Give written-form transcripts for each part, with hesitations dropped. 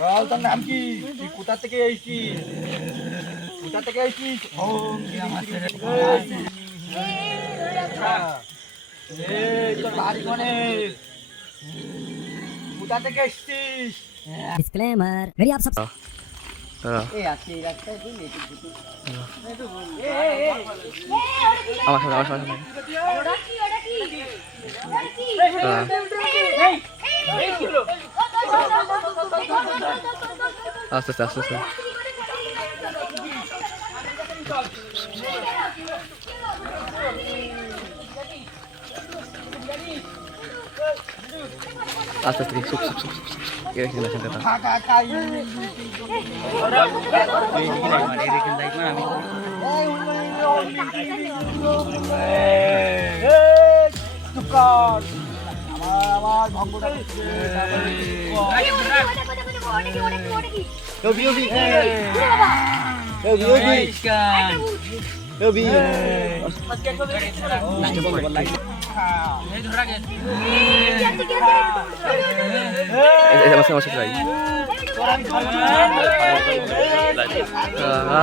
বল তোর নাম কি? তুই কোথা থেকে এসেছিস? কোথা থেকে এসেছিস? তোর বাড়ি কোনে? কোথা থেকে এসেছিস? डिस्क्लेमर मेरी आप सब আস্তে আস্তে আস্তে আস্তে আস্তে আস্তে সুপ সুপ সুপ সুপ এখানে এখানে আমার ভঙ্গটা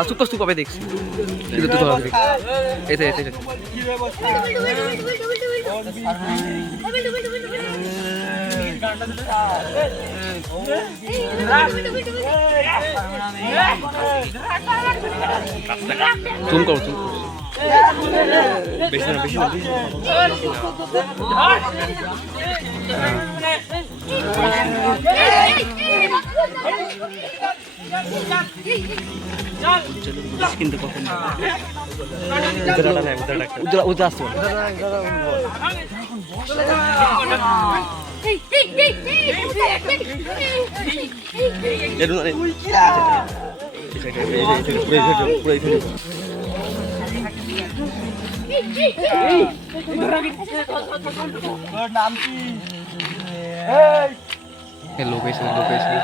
সুপার সুপার দেখছি কিন্তু তুই ভালো দেখছি এতে এতে জুম করো জুম বেশি না বেশি না কিন্তু কত না উদ্রা উদ্রা আসো নাম কি? লোকেশন লোকেশন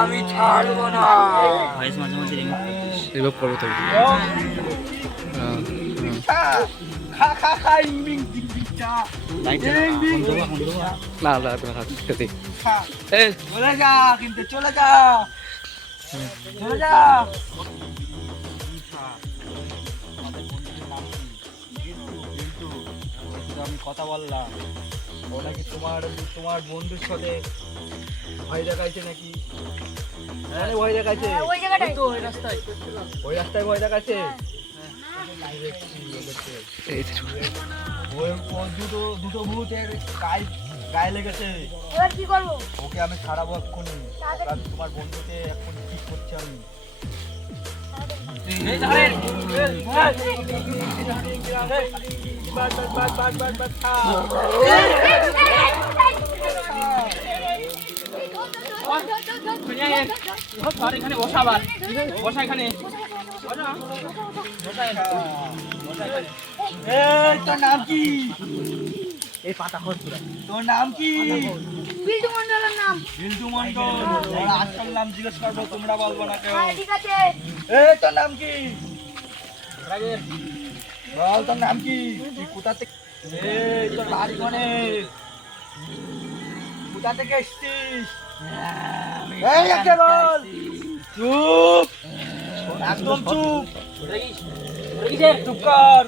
আমি ছাড়বো না। রিভাইভ করবো তো খা খা খা ইমিং দিচ্ছা না না তুমি খাচ্ছি চলে যা কিন্তু চলে যা চলে যা। আমি কথা বললাম ও নাকি তোমার তোমার বন্ধুর সাথে ভয় দেখাইছে নাকি? ভয় দেখাইছে ওই রাস্তায় ভয় দেখাচ্ছে। দুটো ভূতের গায়ে লেগেছে। কি করবো? ওকে আমি ছাড়াবো এক্ষুনি। আমি তোমার বন্ধুকে এখন ঠিক করছি আমি। এখানে বসাবার বসা এখানে তোর নাম কি? এই পাতা খোঁজ তোর নাম কি? বিল্টু মন্ডলের নাম। বিল্টু মন্ডল। আসল নাম জিজ্ঞেস করবো, তোমরা বলবো না কেউ। ঠিক আছে। তোর নাম কি? বল তোর নাম কি? তুই কোথা থেকে? তোর বাড়ি কোনে? কোথা থেকে এসছিস? একটা বল। চুপ, একদম চুপ। চুপ কর।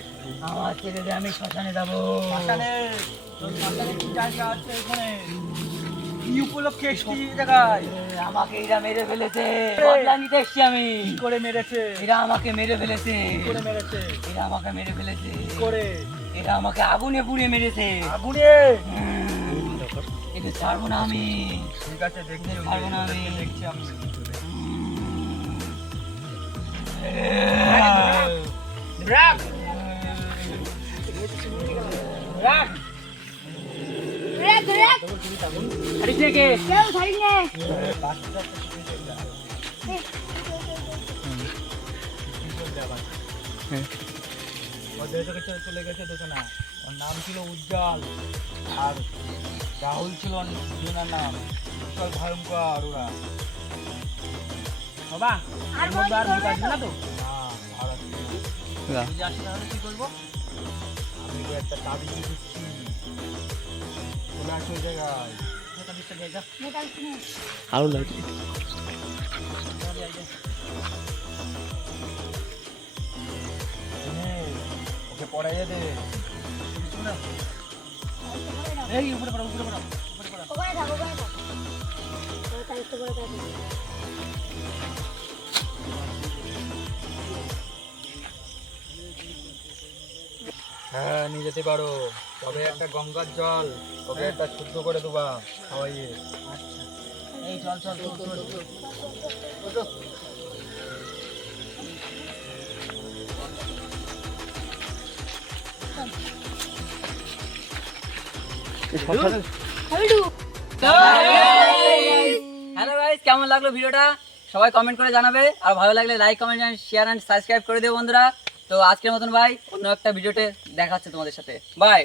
আমার ছেড়ে দিয়ে আমি শ্মশানে যাবো। শ্মশানে? তোর শ্মশানে কি জায়গা আছে ওখানে? কি উপলক্ষে এসছিস এই জায়গায়? আমাকে এরা মেরে ফেলেছে, বদলা নিতে এসছি আমি। কি করে মেরেছে? এরা আমাকে মেরে ফেলেছে। কি করে মেরেছে? এরা আমাকে মেরে ফেলেছে। কি করে? এরা আমাকে আগুনে পুড়িয়ে মেরেছে। আগুনে? এটা ছাড়বো না আমি। ঠিক আছে, দেখছি ছাড়বো না আমি। দেখছি আমি। রাখ রাখ রেক রেক। আরে কে কেউ ছাড়ি নে। চলে গেছে দেখো না। ওর নাম ছিল উজ্জ্বল আর রাহুল ছিল দুজনের নাম। বিশাল ভয়ঙ্কর ওরা। বাবা আর আর বল মুখ আসবে না তো? না, আর আসবে না। যদি আসে তাহলে কি করবো? আমি ওকে একটা তাবিজ দিচ্ছি। আছে ওই জায়গায়। আরো লাইট ওকে পড়াইয়ে দে। ওখানে থাক, ওখানে থাক। ওই কাজটা করে থাক। হ্যাঁ নিয়ে যেতে পারো, তবে একটা গঙ্গার জল ওকে একটা শুদ্ধ করে দেবা খাওয়াইয়ে। এই চল চল চল চল হাবিলু হ্যালো গাইস, কেমন লাগলো ভিডিওটা সবাই কমেন্ট করে জানাবে, আর ভালো লাগলে like comment share and subscribe করে দিও বন্ধুরা। তো আজকের মতন ভাই, অন্য একটা ভিডিওতে দেখা হচ্ছে তোমাদের সাথে। বাই।